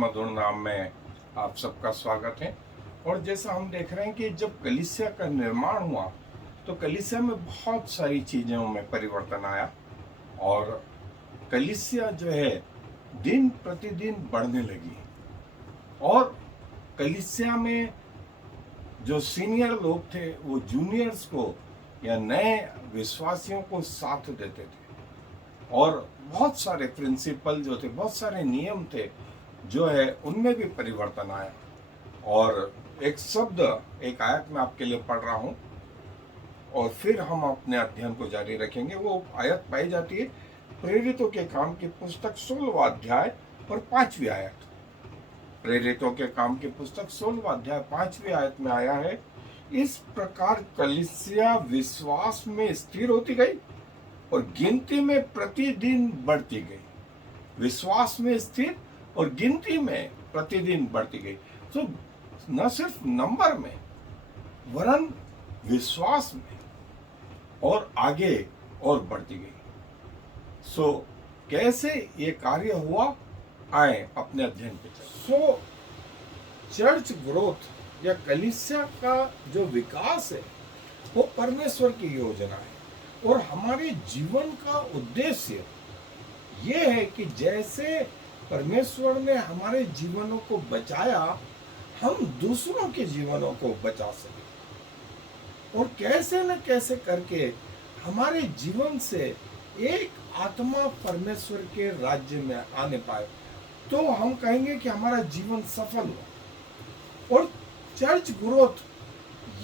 मधुर नाम में आप सबका स्वागत है। और जैसा हम देख रहे हैं कि जब कलीसिया का निर्माण हुआ तो कलीसिया में बहुत सारी चीज़ों में परिवर्तन आया और कलीसिया जो है दिन प्रतिदिन बढ़ने लगी। और कलीसिया में जो सीनियर लोग थे वो जूनियर्स को या नए विश्वासियों को साथ देते थे और बहुत सारे प्रिंसिपल जो थे, बहुत सारे नियम थे जो है उनमें भी परिवर्तन आया। और एक शब्द, एक आयत में आपके लिए पढ़ रहा हूं और फिर हम अपने अध्ययन को जारी रखेंगे। वो आयत पाई जाती है प्रेरितों के काम की पुस्तक 16वां अध्याय और 5वीं आयत। प्रेरितों के काम की पुस्तक 16वां अध्याय 5वीं आयत में आया है, इस प्रकार कलीसिया विश्वास में स्थिर होती गई और गिनती में प्रतिदिन बढ़ती गई। विश्वास में स्थिर और गिनती में प्रतिदिन बढ़ती गई। तो न सिर्फ नंबर में वरन विश्वास में और आगे और बढ़ती गई। सो कैसे ये कार्य हुआ, आए अपने अध्ययन पे चले। चर्च ग्रोथ या कलीसिया का जो विकास है वो परमेश्वर की योजना है और हमारे जीवन का उद्देश्य ये है कि जैसे परमेश्वर ने हमारे जीवनों को बचाया, हम दूसरों के जीवनों को बचा सके और कैसे न कैसे करके हमारे जीवन से एक आत्मा परमेश्वर के राज्य में आने पाए, तो हम कहेंगे कि हमारा जीवन सफल हुआ। और चर्च ग्रोथ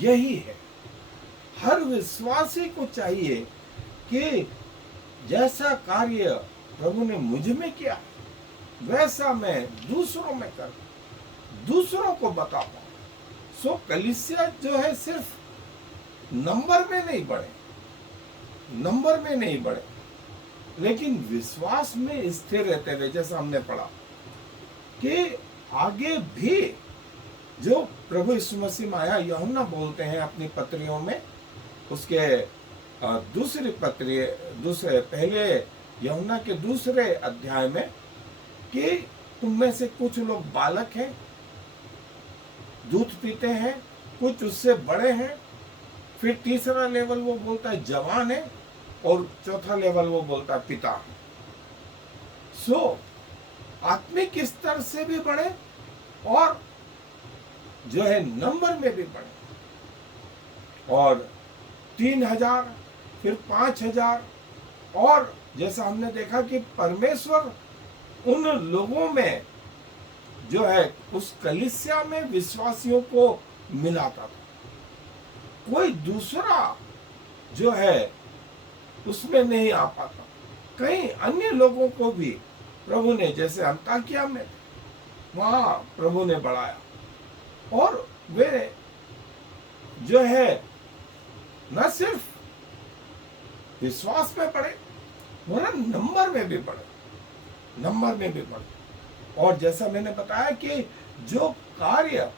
यही है। हर विश्वासी को चाहिए कि जैसा कार्य प्रभु ने मुझ में किया वैसा मैं दूसरों में कर, दूसरों को बता पाऊं। सो कलीसिया जो है सिर्फ नंबर में नहीं बढ़े, नंबर में नहीं बढ़े, लेकिन विश्वास में स्थिर रहते हुए, जैसा हमने पढ़ा कि आगे भी जो प्रभु यीशु मसीह में आया, यूहन्ना बोलते हैं अपनी पत्रियों में, उसके दूसरी पत्री, पहले यूहन्ना के दूसरे अध्याय में, कि तुम में से कुछ लोग बालक हैं, दूध पीते हैं, कुछ उससे बड़े हैं। फिर तीसरा लेवल वो बोलता है जवान है और चौथा लेवल वो बोलता है पिता है। सो आत्मिक स्तर से भी बढ़े और जो है नंबर में भी बढ़े। और 3000 फिर 5000, और जैसा हमने देखा कि परमेश्वर उन लोगों में जो है उस कलीसिया में विश्वासियों को मिलाता था। कोई दूसरा जो है उसमें नहीं आ पाता। कई अन्य लोगों को भी प्रभु ने, जैसे अंताकिया में वहां प्रभु ने बढ़ाया और वे जो है न सिर्फ विश्वास में बढ़े वरन नंबर में भी बढ़े, नंबर में भी बढ़े। और जैसा मैंने बताया कि जो कार्य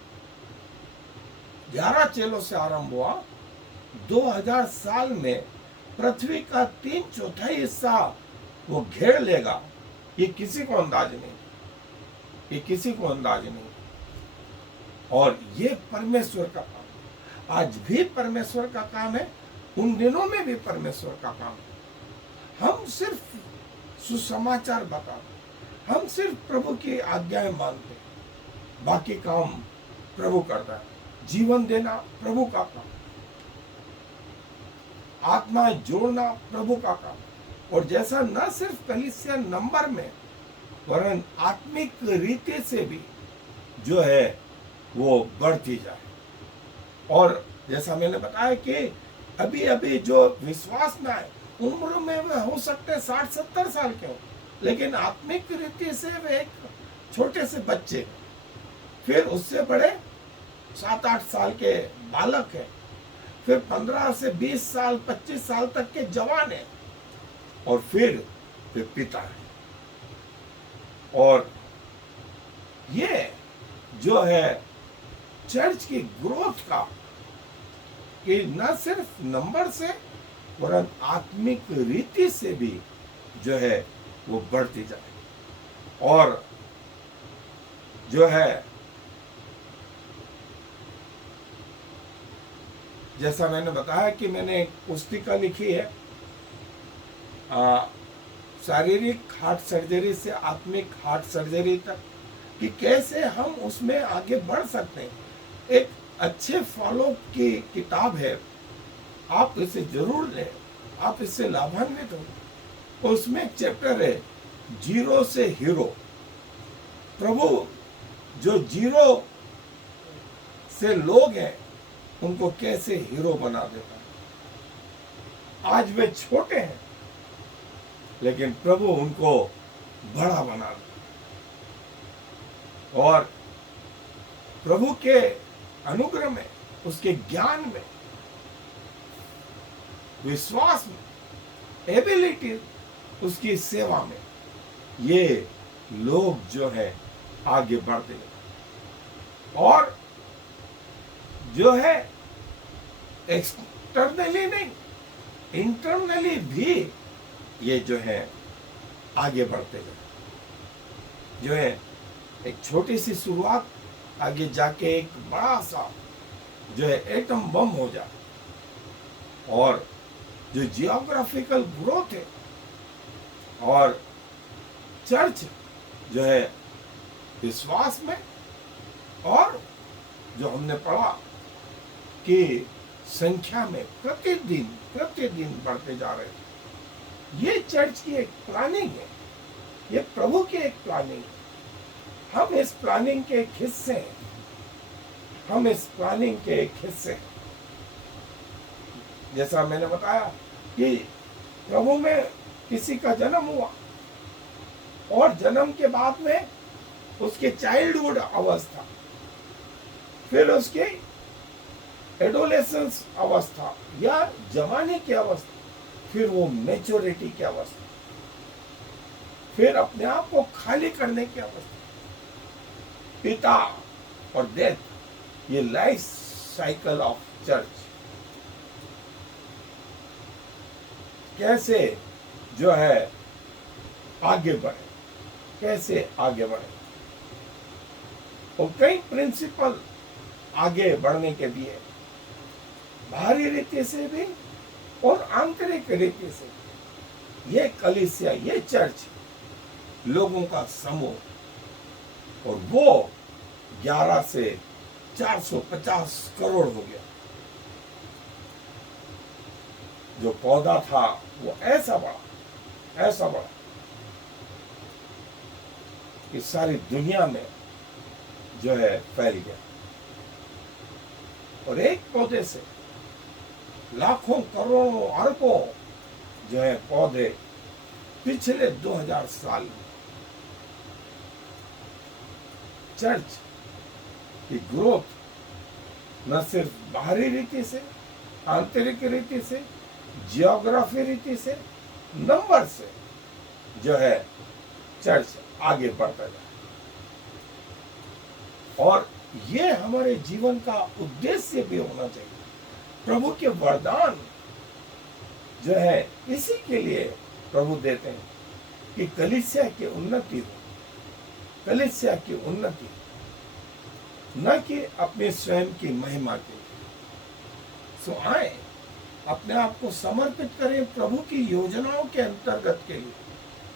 11 चेलों से आरंभ हुआ, 2000 साल में पृथ्वी का 3/4 हिस्सा वो घेर लेगा, ये किसी को अंदाज नहीं, ये किसी को अंदाज नहीं। और ये परमेश्वर का काम, आज भी परमेश्वर का काम है, उन दिनों में भी परमेश्वर का काम है। हम सिर्फ सुसमाचार बताते, हम सिर्फ प्रभु की आज्ञाएं मानते, बाकी काम प्रभु करता है। जीवन देना प्रभु का काम, आत्मा जोड़ना प्रभु का काम। और जैसा न सिर्फ कलीसिया नंबर में वरन आत्मिक रीति से भी जो है वो बढ़ती जाए। और जैसा मैंने बताया कि अभी अभी जो विश्वास में आए, उम्र में वे हो सकते हैं 60-70 साल के हो, लेकिन आत्मिक रीति से वे एक छोटे से बच्चे, फिर उससे बड़े 7-8 साल के बालक है, फिर 15 से 20 साल 25 साल तक के जवान है, और फिर पिता है। और ये जो है चर्च की ग्रोथ का, कि न सिर्फ नंबर से वरन आत्मिक रीति से भी जो है वो बढ़ती जाए। और जो है, जैसा मैंने बताया कि मैंने एक पुस्तिका लिखी है, शारीरिक हार्ट सर्जरी से आत्मिक हार्ट सर्जरी तक, कि कैसे हम उसमें आगे बढ़ सकते हैं। एक अच्छे फॉलो की किताब है, आप इसे जरूर लें, आप इससे लाभान्वित हो। उसमें एक चैप्टर है, जीरो से हीरो। प्रभु जो जीरो से लोग हैं उनको कैसे हीरो बना देता है। आज वे छोटे हैं लेकिन प्रभु उनको बड़ा बना देता है। और प्रभु के अनुग्रह में, उसके ज्ञान में, विश्वास में, एबिलिटी, उसकी सेवा में ये लोग जो है आगे बढ़ते हैं। और जो है एक्सटर्नली नहीं, इंटरनली भी ये जो है आगे बढ़ते गए। जो है एक छोटी सी शुरुआत आगे जाके एक बड़ा सा जो है एटम बम हो जाए। और जो जियोग्राफिकल ग्रोथ है, और चर्च जो है विश्वास में, और जो हमने पढ़ा कि संख्या में प्रतिदिन बढ़ते जा रहे हैं। ये चर्च की एक प्लानिंग है, ये प्रभु की एक प्लानिंग है। हम इस प्लानिंग के एक हिस्से हैं, हम इस प्लानिंग के एक हिस्से हैं। जैसा मैंने बताया कि प्रभु में किसी का जन्म हुआ, और जन्म के बाद में उसके चाइल्डहुड अवस्था, फिर उसके एडोलेसेंस अवस्था या जवानी की अवस्था, फिर वो मैच्योरिटी की अवस्था, फिर अपने आप को खाली करने की अवस्था, पिता और डेथ, ये लाइफ साइकिल ऑफ चर्च कैसे जो है आगे बढ़े, कैसे आगे बढ़े। और कई प्रिंसिपल आगे बढ़ने के लिए, बाहरी रीति से भी और आंतरिक रीति से। ये कलीसिया, ये चर्च लोगों का समूह, और वो 11 से 450 करोड़ हो गया। जो पौधा था वो ऐसा बड़ा कि सारी दुनिया में जो है फैल गया। और एक पौधे से लाखों करोड़ों अरबों जो है पौधे पिछले 2000 साल में चर्च की ग्रोथ न सिर्फ बाहरी रीति से, आंतरिक रीति से, जियोग्राफी रीति से, नंबर से जो है चर्च आगे बढ़ता जाए। और ये हमारे जीवन का उद्देश्य भी होना चाहिए। प्रभु के वरदान जो है इसी के लिए प्रभु देते हैं कि कलीसिया की उन्नति हो, कलीसिया की उन्नति, न कि अपने स्वयं की महिमा के लिए। सो आए, अपने आप को समर्पित करें प्रभु की योजनाओं के अंतर्गत के लिए,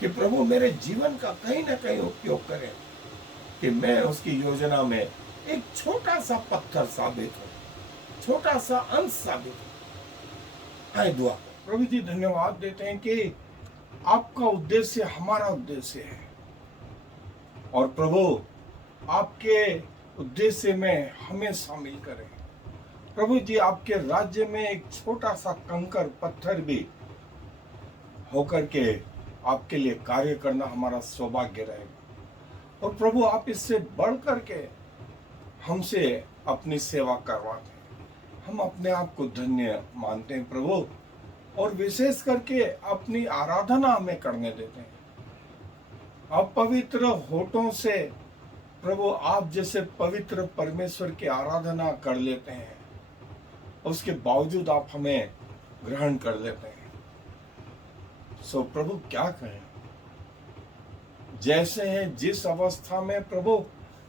कि प्रभु मेरे जीवन का कहीं ना कहीं उपयोग करें, कि मैं उसकी योजना में एक छोटा सा पत्थर साबित हो, छोटा सा अंश साबित हो। आए दुआ। प्रभु जी धन्यवाद देते हैं कि आपका उद्देश्य हमारा उद्देश्य है, और प्रभु आपके उद्देश्य में हमें शामिल करें। प्रभु जी आपके राज्य में एक छोटा सा कंकर पत्थर भी होकर के आपके लिए कार्य करना हमारा सौभाग्य रहेगा। और प्रभु आप इससे बढ़ करके हमसे अपनी सेवा करवाते हैं। हम अपने आप को धन्य मानते हैं प्रभु, और विशेष करके अपनी आराधना हमें करने देते हैं। अपवित्र होठों से प्रभु आप जैसे पवित्र परमेश्वर की आराधना कर लेते हैं, उसके बावजूद आप हमें ग्रहण कर लेते हैं। सो प्रभु क्या कहें, जैसे हैं जिस अवस्था में प्रभु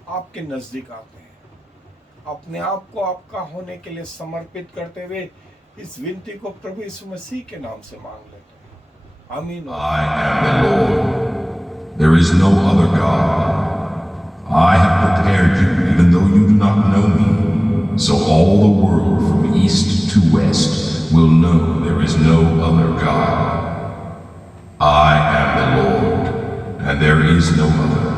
आपके नजदीक आते हैं, अपने आप को आपका होने के लिए समर्पित करते हुए इस विनती को प्रभु यीशु मसीह के नाम से मांग लेते हैं। आमीन। I am the Lord. There is no other God. I have prepared you even though you do not know me, so all the world from east to west will know there is no other God. I am the Lord, and there is no other.